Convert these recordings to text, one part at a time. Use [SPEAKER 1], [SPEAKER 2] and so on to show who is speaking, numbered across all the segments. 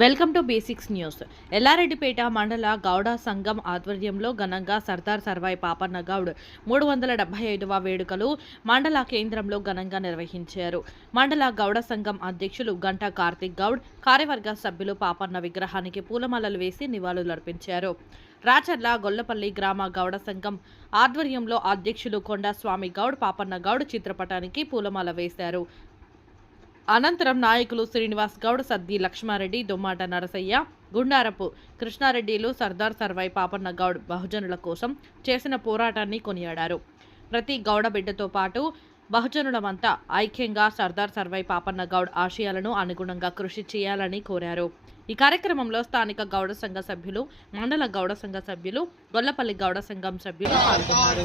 [SPEAKER 1] Welcome to basics news. Yellareddypet మండల గౌడ సంఘం ఆధ్వర్యంలో ఘనంగా సర్దార్ సర్వాయి పాపన్న గౌడ్ మూడు వందల డెబ్బై ఐదవ వేడుకలు మండల కేంద్రంలో ఘనంగా నిర్వహించారు. మండల గౌడ సంఘం అధ్యక్షులు గంటా కార్తిక్ గౌడ్ కార్యవర్గ సభ్యులు పాపన్న విగ్రహానికి పూలమాలలు వేసి నివాళులర్పించారు రాచర్ల గొల్లపల్లి గ్రామ గౌడ సంఘం ఆధ్వర్యంలో అధ్యక్షులు కొండా స్వామి గౌడ్ పాపన్న గౌడ్ చిత్రపటానికి పూలమాల వేశారు. అనంతరం నాయకులు శ్రీనివాస్ గౌడ్ సద్ది లక్ష్మారెడ్డి దుమ్మాట నరసయ్య గుండారపు కృష్ణారెడ్డిలు సర్దార్ సర్వై పాపన్న గౌడ్ బహుజనుల కోసం చేసిన పోరాటాన్ని కొనియాడారు. ప్రతి గౌడ బిడ్డతో పాటు బహుజనులమంతా ఐక్యంగా సర్దార్ సర్వై పాపన్న గౌడ్ ఆశయాలను అనుగుణంగా కృషి చేయాలని కోరారు. ఈ కార్యక్రమంలో స్థానిక గౌడ సంఘ సభ్యులు మండల గౌడ సంఘ సభ్యులు గొల్లపల్లి గౌడ సంఘం సభ్యులు పాల్గొన్నారు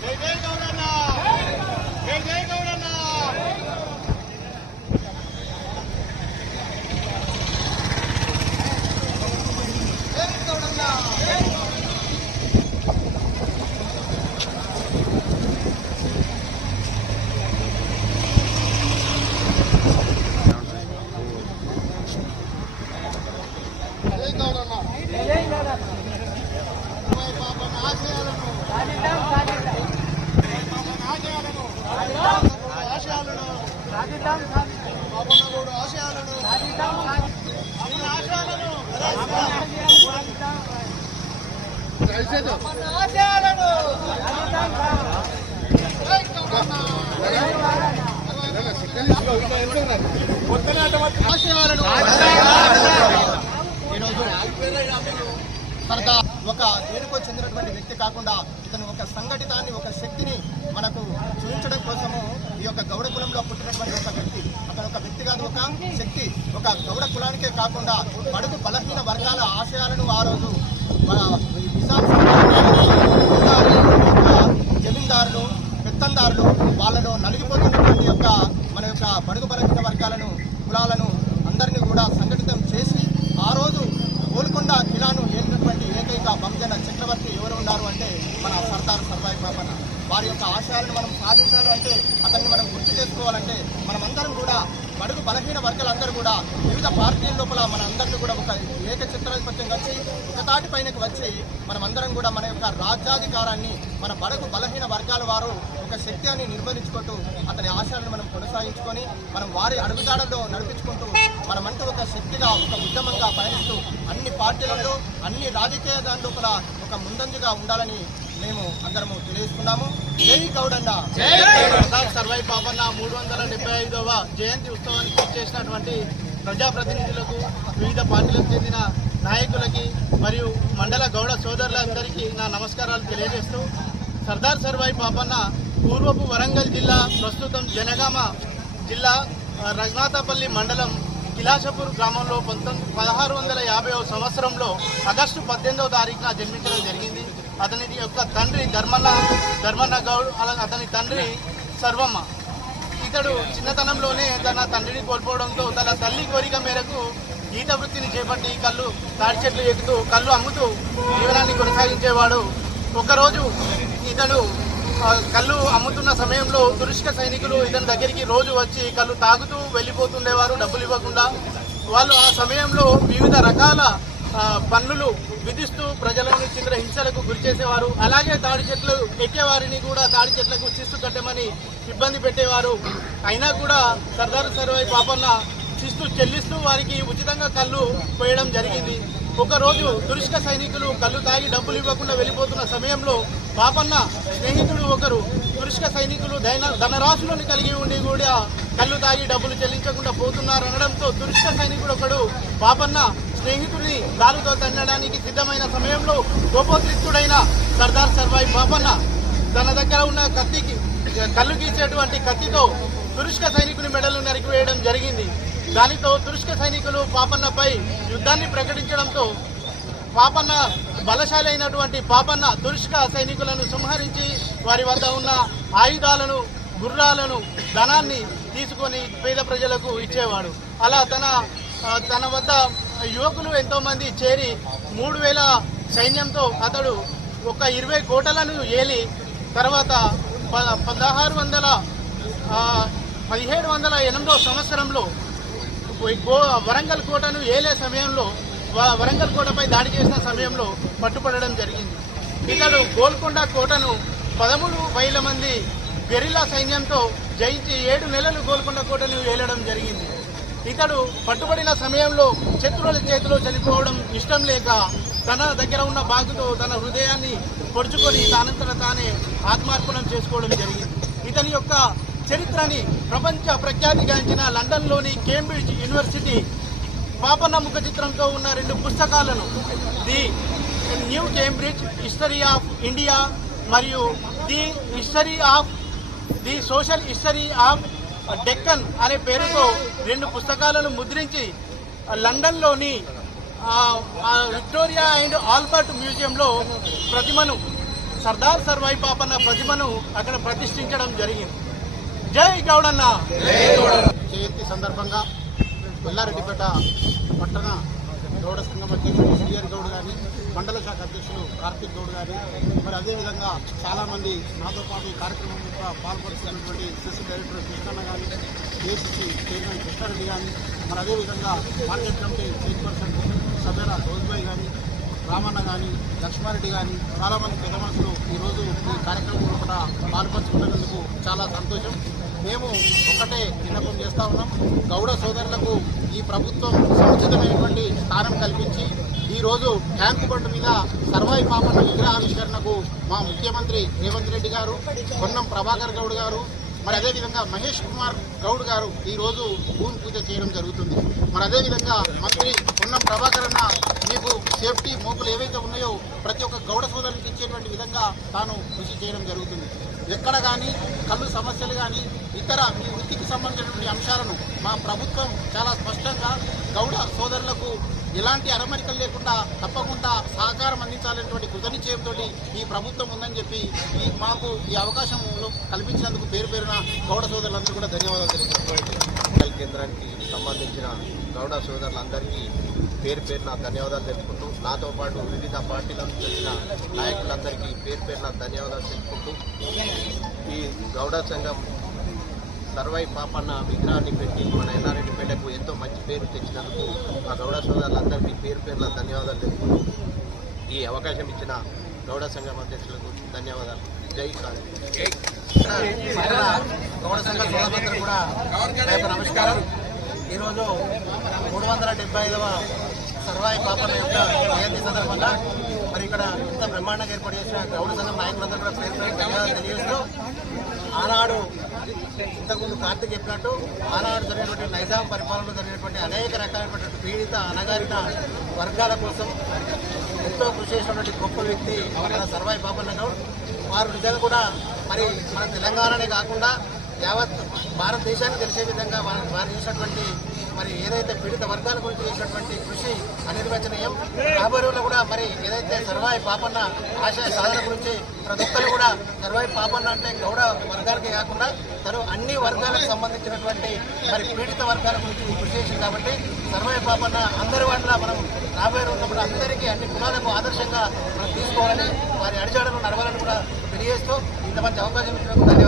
[SPEAKER 2] జై జై గౌడన్న జై జై గౌడన్న జై గౌడన్న జై గౌడన్న జై గౌడన్న పాపన ఆశయాలను ఆశయాలను ఆశయాలను ఆశయాలను ఆశయాలను ఆశయాలను ఆశయాలను ఈరోజు ఒక దేనికో చెందినటువంటి వ్యక్తి కాకుండా ఇతను ఒక సంఘటితాన్ని ఒక శక్తిని మనకు చూపించడం కోసము ఈ యొక్క గౌడ కులంలో పుట్టినటువంటి ఒక వ్యక్తి. అతను ఒక వ్యక్తి కాదు ఒక శక్తి. ఒక గౌడ కులానికే కాకుండా బడుగు బలహీన వర్గాల ఆశయాలను ఆ రోజు యొక్క జమీందారులు పెత్తందారులు వాళ్ళను నలిగిపోతున్నటువంటి యొక్క మన యొక్క బడుగు బలహీన వర్గాలను కులాలను అందరినీ కూడా సంఘటితం చేసి ఆ రోజు గోల్కొండ కిలాను ఏలినటువంటి ఏకైక బహుజన చక్రవర్తి ఎవరు ఉన్నారు అంటే మన సర్దార్ సర్వాయి బాబన్న వారి యొక్క ఆశయాలను మనం సాధించాలి అంటే అతన్ని మనం గుర్తు చేసుకోవాలంటే మనమందరం కూడా బడుగు బలహీన వర్గాలందరూ కూడా వివిధ పార్టీల లోపల మన అందరినీ కూడా ఒక ఏక చిత్రాధిపత్యం వచ్చి ఒక తాటి పైనకి వచ్చి మనమందరం కూడా మన యొక్క రాజ్యాధికారాన్ని మన బడకు బలహీన వర్గాల వారు ఒక శక్తిని నిర్వహించుకుంటూ అతని ఆశయాలను మనం కొనసాగించుకొని మనం వారి అడుగుదాడల్లో నడిపించుకుంటూ మనమంటూ ఒక శక్తిగా ఒక ఉద్యమంగా పయనిస్తూ అన్ని పార్టీలలో అన్ని రాజకీయ దాని లోపల ఒక ముందంజగా ఉండాలని మేము అందరము తెలియజేస్తున్నాము జై గౌడన్న. సర్వై పాపన్న మూడు వందల డెబ్బై ఐదవ జయంతి ఉత్సవానికి చేసినటువంటి ప్రజాప్రతినిధులకు వివిధ పార్టీలకు చెందిన నాయకులకి మరియు మండల గౌడ సోదరులందరికీ నా నమస్కారాలు తెలియజేస్తూ సర్దార్ సర్వాయి పాపన్న పూర్వపు వరంగల్ జిల్లా ప్రస్తుతం జనగామ జిల్లా రఘునాథపల్లి మండలం కిలాషపూర్ గ్రామంలో పంతొమ్మిది పదహారు వందల యాభై సంవత్సరంలో ఆగస్టు పద్దెనిమిదవ తారీఖున జన్మించడం జరిగింది. అతని యొక్క తండ్రి ధర్మన్న ధర్మన్న గౌడ్ అలా- అతని తండ్రి సర్వమ్మ. ఇతడు చిన్నతనంలోనే తన తండ్రిని కోల్పోవడంతో తన తల్లి కోరిక మేరకు ఈత వృత్తిని చేపట్టి కళ్ళు తాడి చెట్లు ఎక్కుతూ కళ్ళు అమ్ముతూ జీవనాన్ని కొనసాగించేవాడు. ఒకరోజు ఇతడు కళ్ళు అమ్ముతున్న సమయంలో తురుష్క సైనికులు ఇతని దగ్గరికి రోజు వచ్చి కళ్ళు తాగుతూ వెళ్ళిపోతుండేవారు డబ్బులు ఇవ్వకుండా. వాళ్ళు ఆ సమయంలో వివిధ రకాల పన్నులు విధిస్తూ ప్రజలను చిన్న హింసలకు గురి చేసేవారు. అలాగే తాడి చెట్లు ఎక్కేవారిని కూడా తాడి చెట్లకు శిస్తు కట్టమని ఇబ్బంది పెట్టేవారు. అయినా కూడా సర్దారు సర్వై పాపన్న శిస్తు చెల్లిస్తూ వారికి ఉచితంగా కళ్ళు పోయడం జరిగింది. ఒకరోజు దురిష్క సైనికులు కళ్ళు తాగి డబ్బులు ఇవ్వకుండా వెళ్ళిపోతున్న సమయంలో పాపన్న స్నేహితుడు ఒకరు దురిష్క సైనికులు దైన ధనరాశులను కలిగి ఉండి కూడా కళ్ళు తాగి డబ్బులు చెల్లించకుండా పోతున్నారు అనడంతో సైనికుడు ఒకడు పాపన్న స్నేహితుడిని కాలుతో తన్నడానికి సిద్ధమైన సమయంలో కోపోద్రిక్తుడైన సర్దార్ సర్వాయి పాపన్న తన దగ్గర ఉన్న కత్తికి కళ్ళు గీసేటువంటి కత్తితో తురుష్క సైనికుని మెడలు నరికివేయడం జరిగింది. దానితో తురుష్క సైనికులు పాపన్నపై యుద్ధాన్ని ప్రకటించడంతో పాపన్న బలశాలి అయినటువంటి పాపన్న తురుష్క సైనికులను సంహరించి వారి వద్ద ఉన్న ఆయుధాలను గుర్రాలను ధనాన్ని తీసుకొని పేద ప్రజలకు ఇచ్చేవాడు. అలా తన తన వద్ద యువకులు ఎంతో మంది చేరి మూడు వేల సైన్యంతో అతడు ఒక ఇరవై కోటలను ఏలి తర్వాత ప- పదహారు వందల పదిహేడు వందల ఎనిమిదో సంవత్సరంలో గో వరంగల్ కోటను ఏలే సమయంలో వరంగల్ కోటపై దాడి చేసిన సమయంలో పట్టుపడడం జరిగింది. ఇతడు గోల్కొండ కోటను పదమూడు వేల మంది గెరిల్లా సైన్యంతో జయించి ఏడు నెలలు గోల్కొండ కోటను ఏలడం జరిగింది. ఇతడు పట్టుబడిన సమయంలో శత్రువుల చేతిలో చనిపోవడం ఇష్టం లేక తన దగ్గర ఉన్న బాగుతో తన హృదయాన్ని పొడుచుకొని తానంతట తానే ఆత్మార్పణం చేసుకోవడం జరిగింది. ఇతని యొక్క చరిత్రని ప్రపంచ ప్రఖ్యాతిగాంచిన లండన్లోని కేంబ్రిడ్జ్ యూనివర్సిటీ పాపన్న ముఖ చిత్రంతో ఉన్న రెండు పుస్తకాలను the new Cambridge history of India మరియు the history of the social history of Deccan అనే పేరుతో రెండు పుస్తకాలను ముద్రించి లండన్లోని విక్టోరియా అండ్ ఆల్బర్ట్ మ్యూజియంలో ప్రతిమను సర్దార్ సర్వాయి పాపన్న ప్రతిమను అక్కడ ప్రతిష్ఠించడం జరిగింది. జై గౌడన్న!
[SPEAKER 3] జయంతి సందర్భంగా ఎల్లారెడ్డిపేట పట్టణ గౌడ సంఘం అధ్యక్షుడు శ్రీహరి గౌడ్ కానీ మండల శాఖ అధ్యక్షులు కార్తీక్ గౌడ్ కానీ మరి అదేవిధంగా చాలామంది నాతో పాటు ఈ కార్యక్రమం యొక్క పాల్పడుతున్నటువంటి సిసి డైరెక్టర్ కృష్ణన్న కానీ ఏసీసీ చైర్మన్ కృష్ణారెడ్డి కానీ మరి అదేవిధంగా మార్కెట్ కమిటీ చైర్పర్సన్ సభ్యుల రోజుబాయ్ కానీ రామన్న కానీ లక్ష్మారెడ్డి కానీ చాలామంది పెద్ద మనుషులు ఈరోజు ఈ కార్యక్రమంలో కూడా పాల్పంచుకున్నందుకు చాలా సంతోషం. మేము ఒక్కటే విన్నపం చేస్తా ఉన్నాం. గౌడ సోదరులకు ఈ ప్రభుత్వం సముచితమైనటువంటి స్థానం కల్పించి ఈరోజు ట్యాంకు బండ్ మీద సర్వాయి పాపన్న విగ్రహావిష్కరణకు మా ముఖ్యమంత్రి రేవంత్ రెడ్డి గారు పొన్నం ప్రభాకర్ గౌడ్ గారు మరి అదేవిధంగా మహేష్ కుమార్ గౌడ్ గారు ఈరోజు భూమి పూజ చేయడం జరుగుతుంది. మరి అదేవిధంగా మంత్రి పొన్నం ప్రభాకర్ అన్న మీకు సేఫ్టీ మోపులు ఏవైతే ఉన్నాయో ప్రతి ఒక్క గౌడ సోదరునికి ఇచ్చేటువంటి విధంగా తాను కృషి చేయడం జరుగుతుంది. ఎక్కడ కానీ కళ్ళు సమస్యలు కానీ ఇతర మీ వృత్తికి సంబంధించినటువంటి అంశాలను మా ప్రభుత్వం చాలా స్పష్టంగా గౌడ సోదరులకు ఎలాంటి అరమరికలు లేకుండా తప్పకుండా సహకారం అందించాలనేటువంటి కృతనిశ్చయంతో ఈ ప్రభుత్వం ఉందని చెప్పి ఈ మాకు ఈ అవకాశంలో కల్పించినందుకు పేరు పేరున గౌడ సోదరులందరూ కూడా ధన్యవాదాలు తెలియజేస్తున్నాను
[SPEAKER 4] కేంద్రానికి సంబంధించిన గౌడ సోదరులందరికీ పేరు పేరున ధన్యవాదాలు తెలుపుకుంటూ నాతో పాటు వివిధ పార్టీల నుంచి వచ్చిన నాయకులందరికీ పేరు పేరున ధన్యవాదాలు తెలుపుకుంటూ ఈ గౌడ సంఘం సర్వై పాపన్న విగ్రహాన్ని పెట్టి మన ఎల్లారెడ్డిపేటకు ఎంతో మంచి పేరు తెచ్చినందుకు ఆ గౌడ సోదరులందరికీ పేరు పేరున ధన్యవాదాలు తెలుపుకుంటూ ఈ అవకాశం ఇచ్చిన గౌడ సంఘం అధ్యక్షులకు ధన్యవాదాలు. జై కాంగ్రెస్
[SPEAKER 2] గౌడ సంఘ సోదరులందరూ కూడా నమస్కారం. ఈరోజు మూడు వందల డెబ్బై ఐదవ సర్వాయి పాపల యొక్క జయంతి సందర్భంగా మరి ఇక్కడ ఇంత బ్రహ్మాండంగా ఏర్పాటు చేసిన గౌడ సంఘం నాయకులందరూ కూడా పేరు ధన్యవాదాలు తెలియజేస్తూ ఆనాడు ఇంతకుముందు కార్తీక్ చెప్పినట్టు ఆనాడు జరిగినటువంటి నైజాం పరిపాలనలో జరిగినటువంటి అనేక రకాలైనటువంటి పీడిత అనగారిన వర్గాల కోసం ఎంతో కృషి చేసినటువంటి గొప్ప వ్యక్తి మన సర్వాయి పాపన్న గౌడ్. వారు నిజంగా కూడా మరి మన తెలంగాణనే కాకుండా యావత్ భారతదేశానికి తెలిసే విధంగా వారు వారు చేసినటువంటి మరి ఏదైతే పీడిత వర్గాల గురించి చేసినటువంటి కృషి అనిర్వచనీయం రాబోయే కూడా మరి ఏదైతే సర్వాయి పాపన్న ఆశయ సాధన గురించి ప్రతి ఒక్కరు కూడా సర్వాయి పాపన్న అంటే గౌడ వర్గాలకే కాకుండా తను అన్ని వర్గాలకు సంబంధించినటువంటి మరి పీడిత వర్గాల గురించి కృషి చేసింది కాబట్టి సర్వాయి పాపన్న అందరి వాటిలో మనం రాబోయే ఉన్నప్పుడు అందరికీ అన్ని కులాలకు ఆదర్శంగా మనం తీసుకోవాలని వారి అడిచాడను నడవాలని కూడా తెలియజేస్తూ ఇంత మంచి అవకాశం ఇచ్చినందుకు ధన్యవాదాలు.